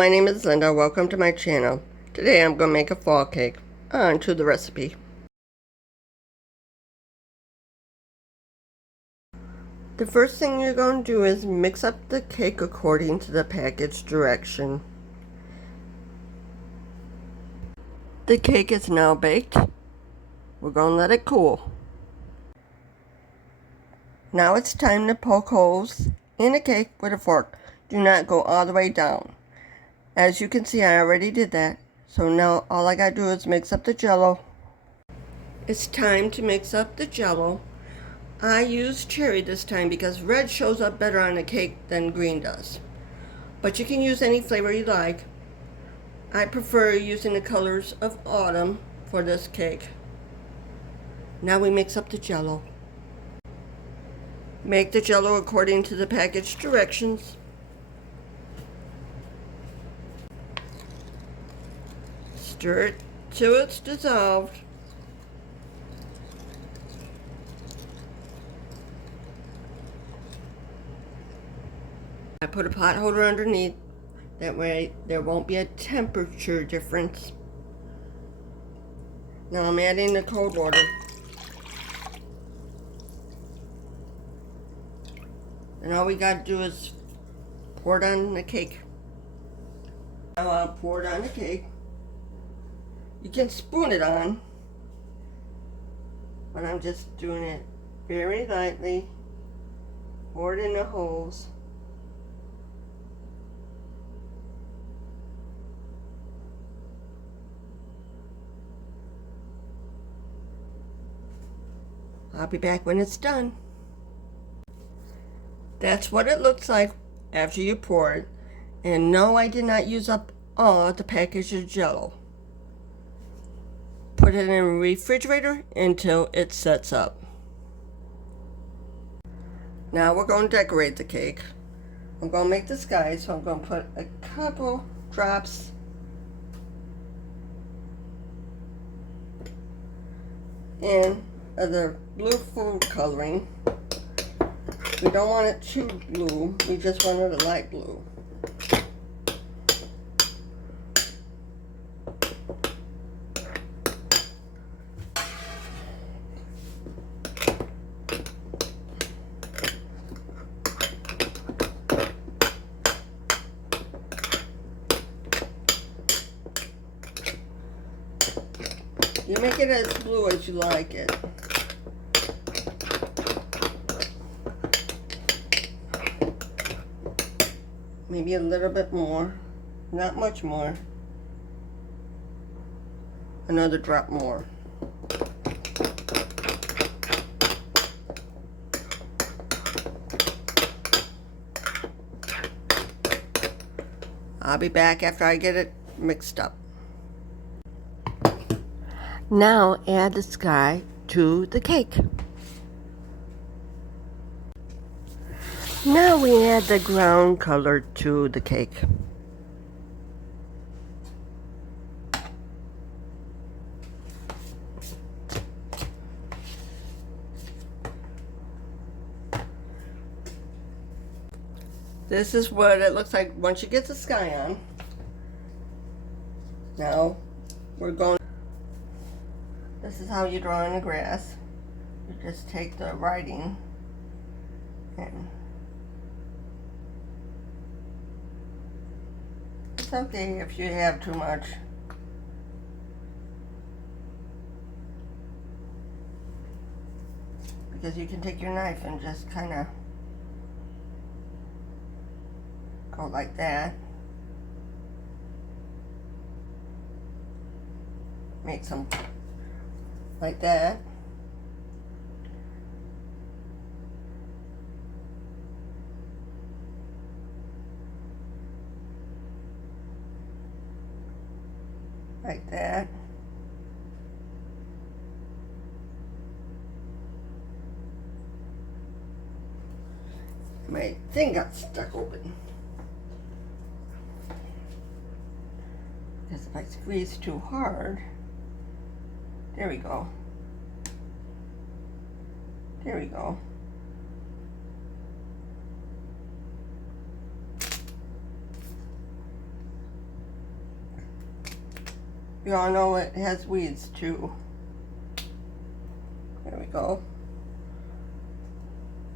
my name is Linda. Welcome to my channel. Today I'm going to make a fall cake. On to the recipe. The first thing you're going to do is mix up the cake according to the package direction. The cake is now baked. We're going to let it cool. Now it's time to poke holes in the cake with a fork. Do not go all the way down. As you can see, I already did that. So now all I gotta do is mix up the Jello. It's time to mix up the Jello. I use cherry this time because red shows up better on a cake than green does. But you can use any flavor you like. I prefer using the colors of autumn for this cake. Now we mix up the Jello. Make the Jello according to the package directions. Stir it till it's dissolved. I put a pot holder underneath. That way there won't be a temperature difference. Now I'm adding the cold water. And all we got to do is pour it on the cake. Now I'll pour it on the cake. You can spoon it on, but I'm just doing it very lightly. Pour it in the holes. I'll be back when it's done. That's what it looks like after you pour it. And no, I did not use up all the package of Jello. Put it in the refrigerator until it sets up. Now we're going to decorate the cake. I'm going to make the sky, so I'm going to put a couple drops in of the blue food coloring. We don't want it too blue, we just want it a light blue. You make it as blue as you like it. Maybe a little bit more, not much more. Another drop more. I'll be back after I get it mixed up. Now add the sky to the cake. Now we add the ground color to the cake. This is what it looks like once you get the sky on. Now we're going. This is how you draw in the grass. You just take the writing and it's okay if you have too much. Because you can take your knife and just kind of go like that. Make some like that. Like that. My thing got stuck open. Because if I squeeze too hard, there we go. There we go. You all know it has weeds too. There we go.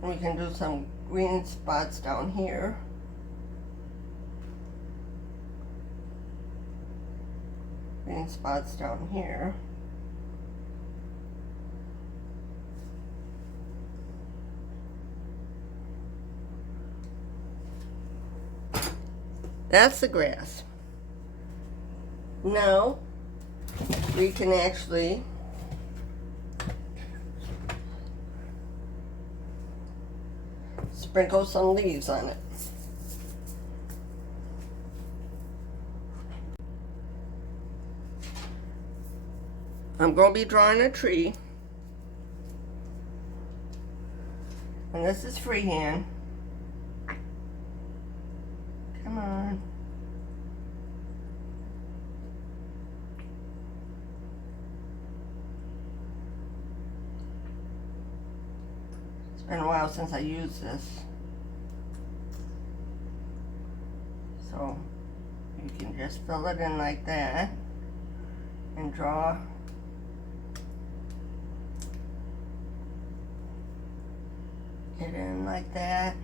And we can do some green spots down here. Green spots down here. That's the grass. Now we can actually sprinkle some leaves on it. I'm going to be drawing a tree. And this is freehand. Come on. It's been a while since I used this. So you can just fill it in like that and draw it in like that.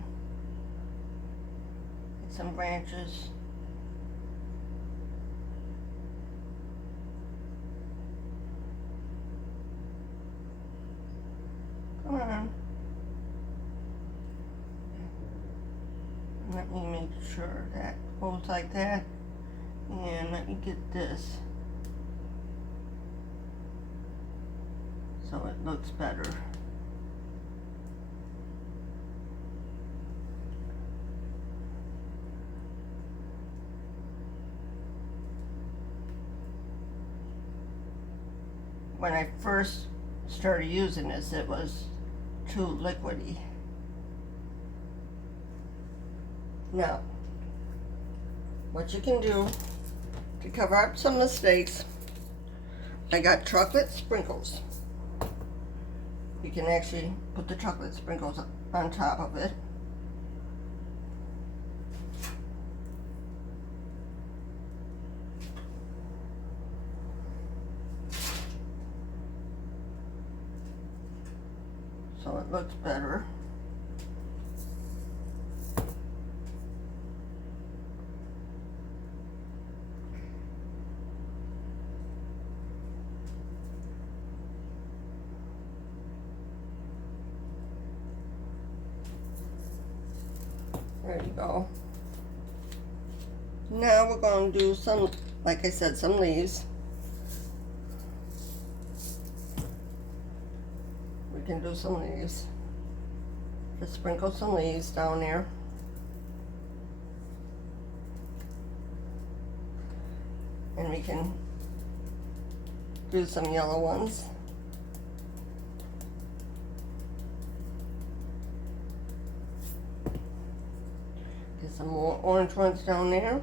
Get some branches. Come on. Let me make sure that goes like that. And let me get this so it looks better. When I first started using this, it was too liquidy. Now, what you can do to cover up some mistakes, I got chocolate sprinkles. You can actually put the chocolate sprinkles on top of it. So it looks better. There you go. Now we're going to do some, like I said, some leaves. We can do some leaves. Just sprinkle some leaves down there. And we can do some yellow ones. Get some more orange ones down there.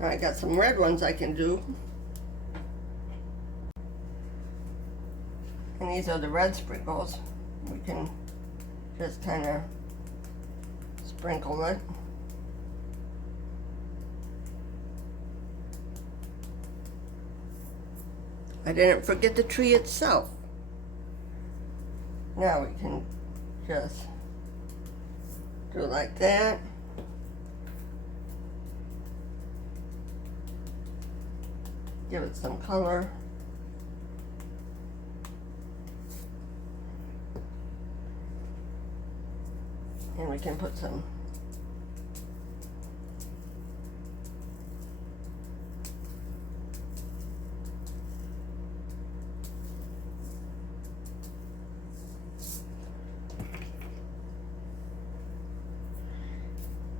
I got some red ones I can do. And these are the red sprinkles. We can just kind of sprinkle it. I didn't forget the tree itself. Now we can just do it like that. Give it some color. And we can put some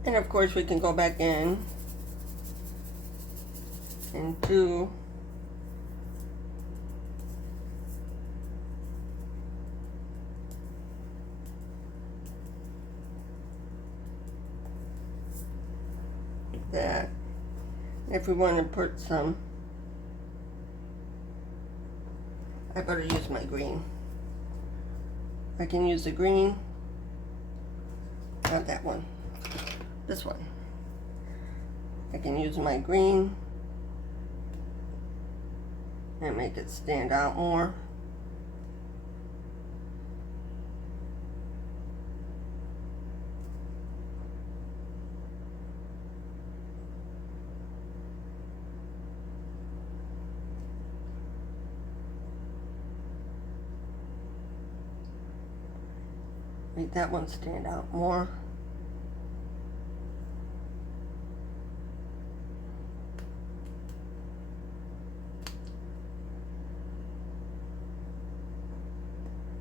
and of course we can go back in and do that. If we want to put some, I better use my green. I can use the green Not that one. This one. I can use my green and make it stand out more. Make that one stand out more.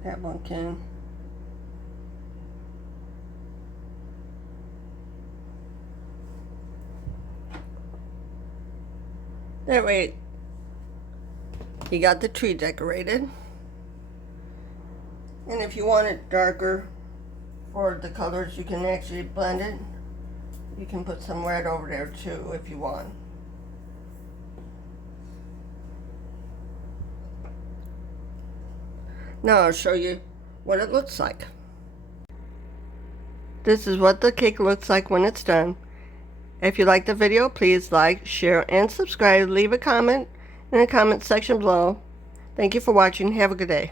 That one can. That way, you got the tree decorated. And if you want it darker for the colors, you can actually blend it. You can put some red over there too if you want. Now I'll show you what it looks like. This is what the cake looks like when it's done. If you like the video, please like, share, and subscribe. Leave a comment in the comment section below. Thank you for watching. Have a good day.